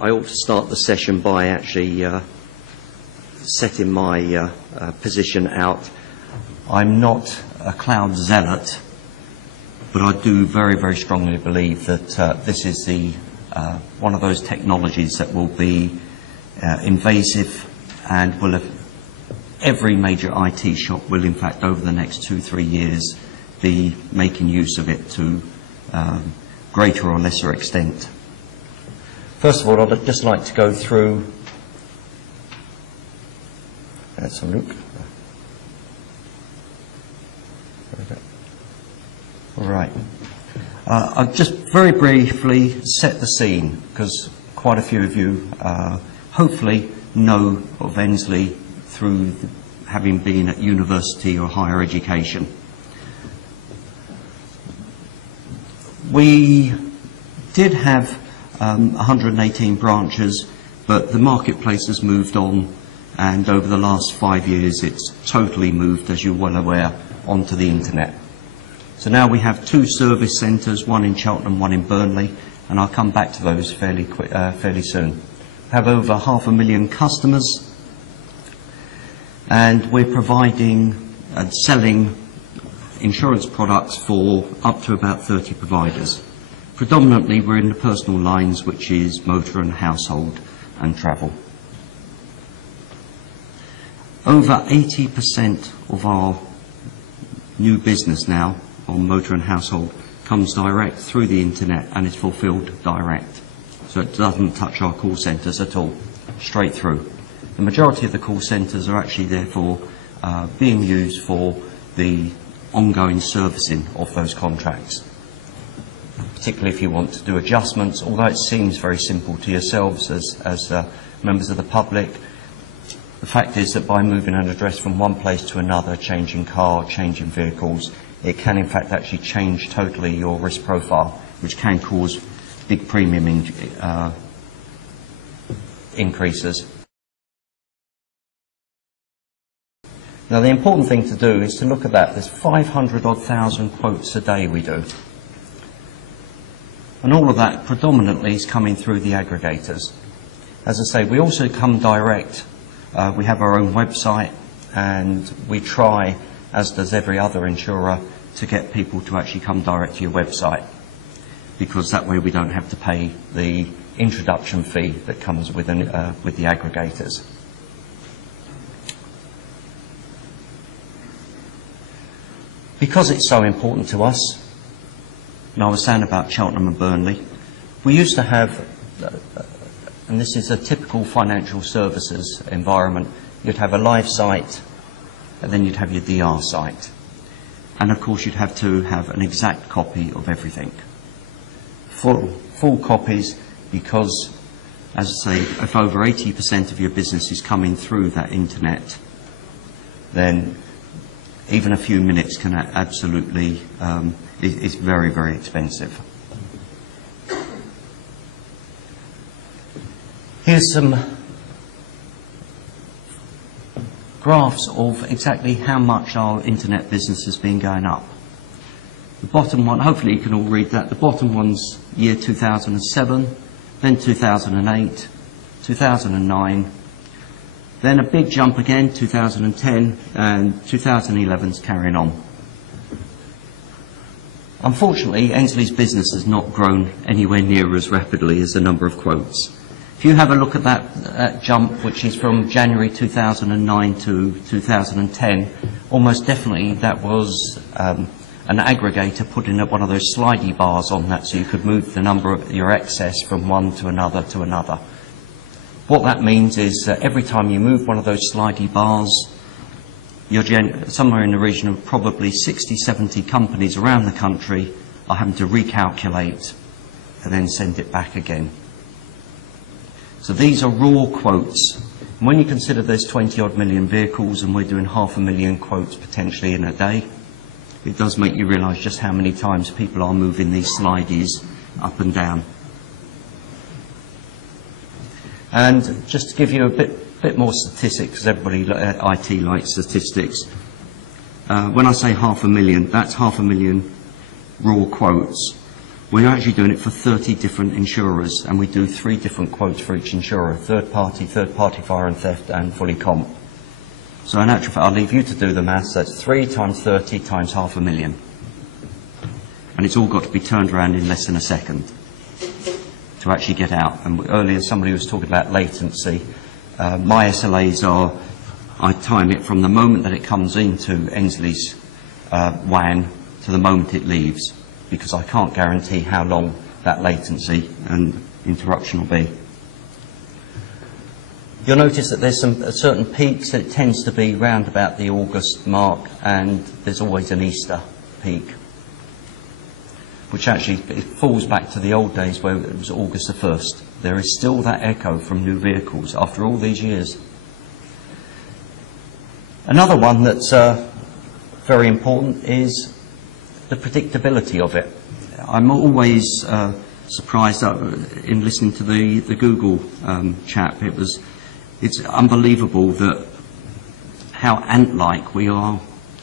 I ought to start the session by actually setting my position out. I'm not a cloud zealot, but I do very, very strongly believe that this is one of those technologies that will be invasive and will have, every major IT shop will in fact over the next 2-3 years be making use of it to greater or lesser extent. First of all, I'd just like to go through, let's have a look. All right. I'll just very briefly set the scene, because quite a few of you hopefully know of Endsleigh through having been at university or higher education. We did have 118 branches, but the marketplace has moved on, and over the last 5 years it's totally moved, as you're well aware, onto the internet. So now we have 2 service centres, one in Cheltenham, one in Burnley, and I'll come back to those fairly soon. We have over 500,000 customers, and we're providing and selling insurance products for up to about 30 providers. Predominantly we're in the personal lines, which is motor and household and travel. Over 80% of our new business now on motor and household comes direct through the internet and is fulfilled direct. So it doesn't touch our call centres at all, straight through. The majority of the call centres are actually therefore being used for the ongoing servicing of those contracts. Particularly if you want to do adjustments, although it seems very simple to yourselves as members of the public, the fact is that by moving an address from one place to another, changing car, changing vehicles, it can in fact actually change totally your risk profile, which can cause big premium increases. Now the important thing to do is to look at that. There's 500,000 quotes a day we do. And all of that predominantly is coming through the aggregators. As I say, we also come direct. We have our own website, and we try, as does every other insurer, to get people to actually come direct to your website, because that way we don't have to pay the introduction fee that comes with the aggregators. Because it's so important to us, and I was saying about Cheltenham and Burnley, we used to have, and this is a typical financial services environment, you'd have a live site, and then you'd have your DR site. And of course you'd have to have an exact copy of everything. Full copies, because, as I say, if over 80% of your business is coming through that internet, then even a few minutes can absolutely, is very, very expensive. Here's some graphs of exactly how much our internet business has been going up. The bottom one, hopefully you can all read that, the bottom one's year 2007, then 2008, 2009, then a big jump again, 2010, and 2011's carrying on. Unfortunately, Endsleigh's business has not grown anywhere near as rapidly as the number of quotes. If you have a look at that jump, which is from January 2009 to 2010, almost definitely that was an aggregator putting up one of those slidey bars on that, so you could move the number of your excess from one to another to another. What that means is that every time you move one of those slidey bars, you're somewhere in the region of probably 60-70 companies around the country are having to recalculate and then send it back again. So these are raw quotes. And when you consider there's 20-odd million vehicles and we're doing 500,000 quotes potentially in a day, it does make you realise just how many times people are moving these slideys up and down. And just to give you a bit more statistics, because everybody at IT likes statistics, when I say 500,000, that's 500,000 raw quotes. We're actually doing it for 30 different insurers, and we do 3 different quotes for each insurer: third party fire and theft, and fully comp. So in actual fact, I'll leave you to do the maths. That's 3 times 30 times $500,000. And it's all got to be turned around in less than a second to actually get out. And earlier somebody was talking about latency. My SLAs are, I time it from the moment that it comes into Endsleigh's WAN to the moment it leaves, because I can't guarantee how long that latency and interruption will be. You'll notice that there's some certain peaks. It tends to be round about the August mark, and there's always an Easter peak, which actually it falls back to the old days where it was August the 1st. There is still that echo from new vehicles after all these years. Another one that's very important is the predictability of it. I'm always surprised in listening to the Google chap. It's unbelievable that how ant-like we are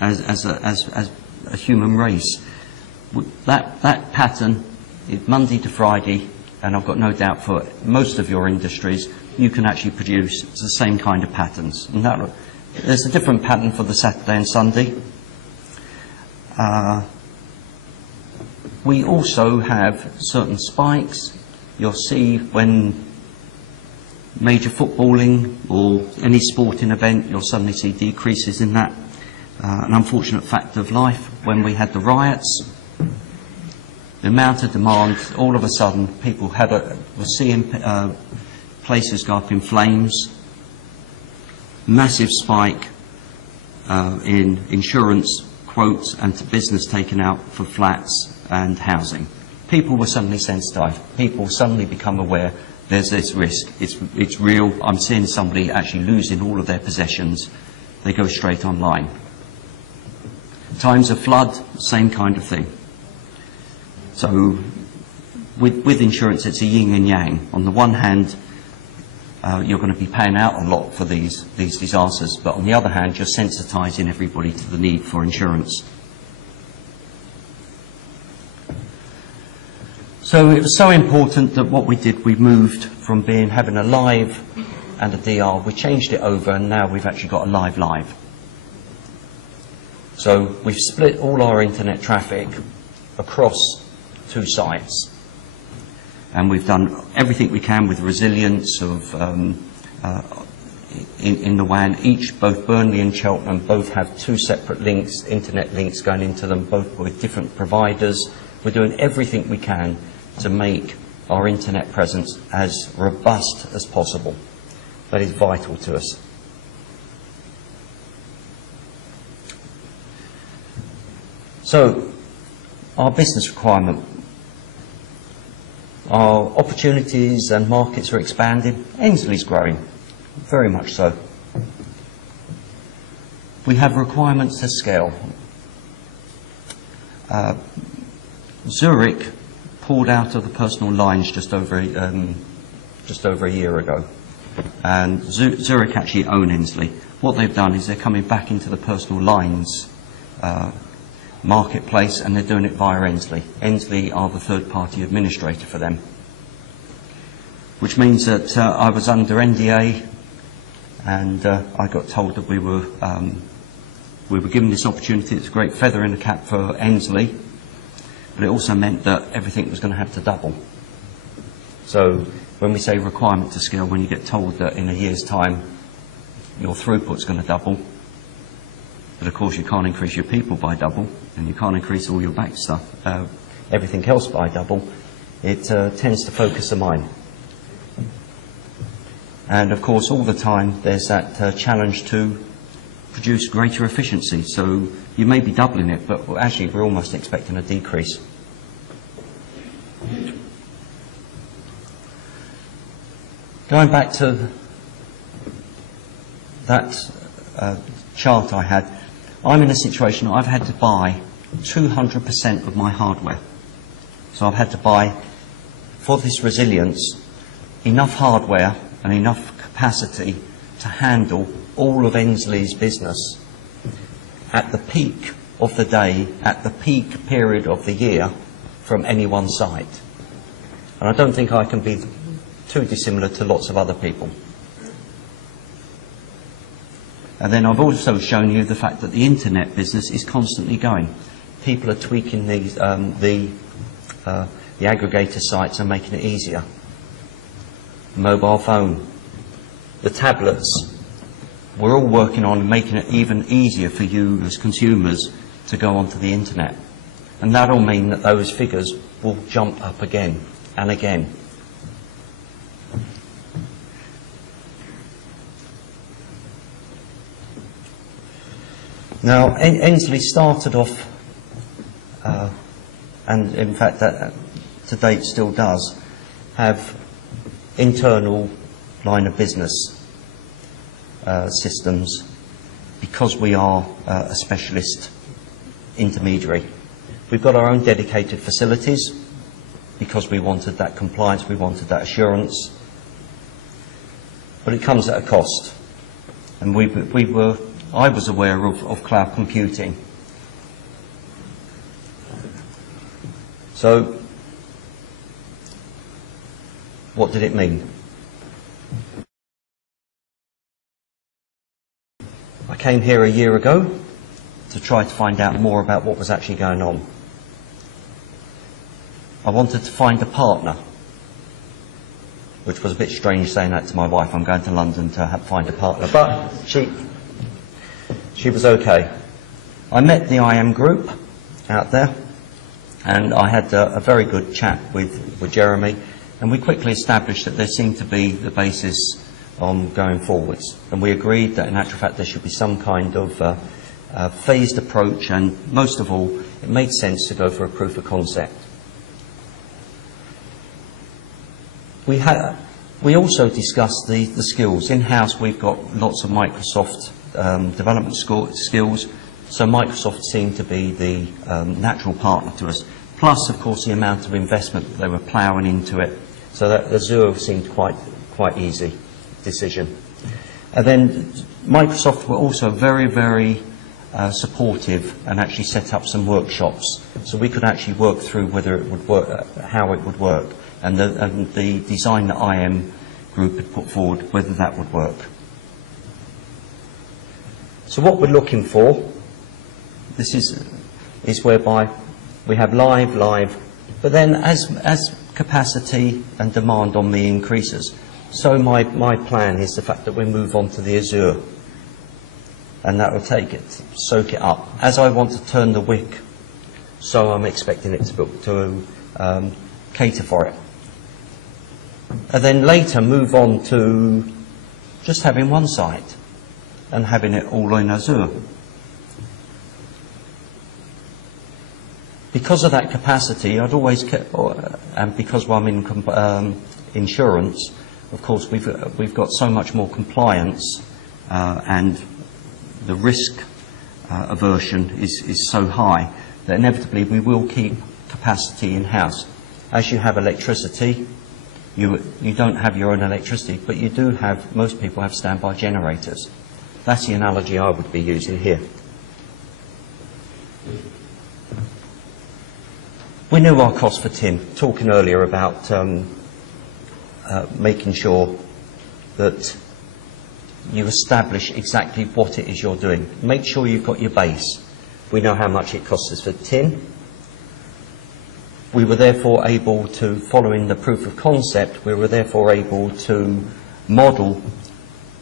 as a human race. That pattern is Monday to Friday, and I've got no doubt for most of your industries you can actually produce the same kind of patterns. And there's a different pattern for the Saturday and Sunday. We also have certain spikes. You'll see when major footballing or any sporting event, you'll suddenly see decreases in that. An unfortunate fact of life, when we had the riots, the amount of demand, all of a sudden people were seeing places go up in flames, massive spike in insurance quotes and to business taken out for flats and housing. People were suddenly sensitised. People suddenly become aware there's this risk. It's real. I'm seeing somebody actually losing all of their possessions. They go straight online. Times of flood, same kind of thing. So with insurance, it's a yin and yang. On the one hand, you're going to be paying out a lot for these disasters, but on the other hand, you're sensitising everybody to the need for insurance. So it was so important that what we did, we moved from having a live and a DR, we changed it over, and now we've actually got a live. So we've split all our internet traffic across 2 sites, and we've done everything we can with resilience of in the WAN. Both Burnley and Cheltenham both have 2 separate links, internet links going into them, both with different providers. We're doing everything we can to make our internet presence as robust as possible. That is vital to us. So, our business requirement. Our opportunities and markets are expanding. Endsleigh's growing, very much so. We have requirements to scale. Zurich pulled out of the personal lines just over a year ago, and Zurich actually own Endsleigh. What they've done is they're coming back into the personal lines marketplace, and they're doing it via Endsleigh. Endsleigh are the third-party administrator for them, which means that I was under NDA, and I got told that we were given this opportunity. It's a great feather in the cap for Endsleigh, but it also meant that everything was going to have to double. So when we say requirement to scale, when you get told that in a year's time your throughput's going to double, but of course you can't increase your people by double, and you can't increase all your back stuff, everything else by double, it tends to focus the mind. And of course all the time there's that challenge to produce greater efficiency. So you may be doubling it, but actually we're almost expecting a decrease. Going back to that chart I had, I'm in a situation I've had to buy 200% of my hardware. So I've had to buy, for this resilience, enough hardware and enough capacity to handle all of Endsleigh's business at the peak of the day, at the peak period of the year, from any one site. And I don't think I can be too dissimilar to lots of other people. And then I've also shown you the fact that the internet business is constantly going. People are tweaking these, the aggregator sites and making it easier. Mobile phone, the tablets. We're all working on making it even easier for you as consumers to go onto the internet. And that'll mean that those figures will jump up again and again. Now, Endsleigh started off, and in fact that to date still does, have internal line of business systems because we are a specialist intermediary. We've got our own dedicated facilities because we wanted that compliance, we wanted that assurance, but it comes at a cost. And I was aware of cloud computing. So, what did it mean? I came here a year ago to try to find out more about what was actually going on. I wanted to find a partner, which was a bit strange saying that to my wife. I'm going to London to find a partner, but she was okay. I met the IM group out there, and I had a very good chat with Jeremy, and we quickly established that there seemed to be the basis on going forwards. And we agreed that in actual fact there should be some kind of phased approach, and most of all, it made sense to go for a proof of concept. We also discussed the skills. In-house we've got lots of Microsoft development skills, so Microsoft seemed to be the natural partner to us. Plus, of course, the amount of investment that they were ploughing into it, so that Azure seemed quite easy decision. And then Microsoft were also very, very supportive and actually set up some workshops, so we could actually work through whether it would work, how it would work, and the design that IM group had put forward, whether that would work. So what we're looking for, this is whereby we have live, but then as capacity and demand on me increases, so my plan is the fact that we move on to the Azure, and that will take it, soak it up. As I want to turn the wick, so I'm expecting it to cater for it. And then later move on to just having one site and having it all in Azure. Because of that capacity, I'd always kept, and because I'm in insurance, of course we've got so much more compliance, and the risk aversion is so high that inevitably we will keep capacity in-house. As you have electricity, you don't have your own electricity, but you do have, most people have standby generators. That's the analogy I would be using here. We knew our cost for tin, talking earlier about making sure that you establish exactly what it is you're doing. Make sure you've got your base. We know how much it costs us for tin. We were therefore able to, following the proof of concept, we were therefore able to model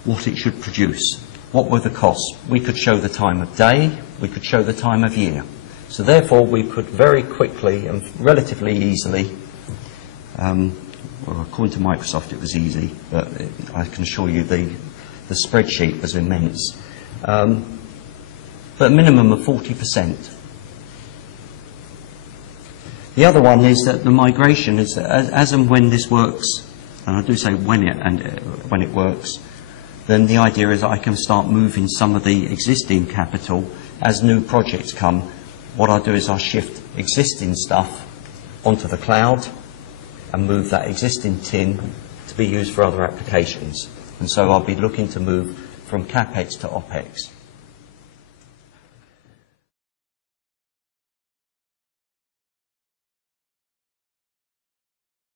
what it should produce. What were the costs? We could show the time of day, we could show the time of year. So therefore we could very quickly and relatively easily, well, according to Microsoft it was easy, but I can assure you the spreadsheet was immense. But a minimum of 40%. The other one is that the migration is that as and when this works, and I do say when it works, then the idea is that I can start moving some of the existing capital as new projects come. What I'll do is I'll shift existing stuff onto the cloud and move that existing tin to be used for other applications. And so I'll be looking to move from CapEx to OpEx.